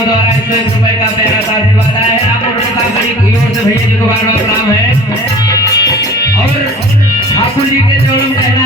भाइयों द्वारा 101 रुपए का प्यारा सा आशीर्वाद आया है। आपको प्रताप जी की ओर से भैया जी को बार बार प्रणाम है और ठाकुर जी के चरणों में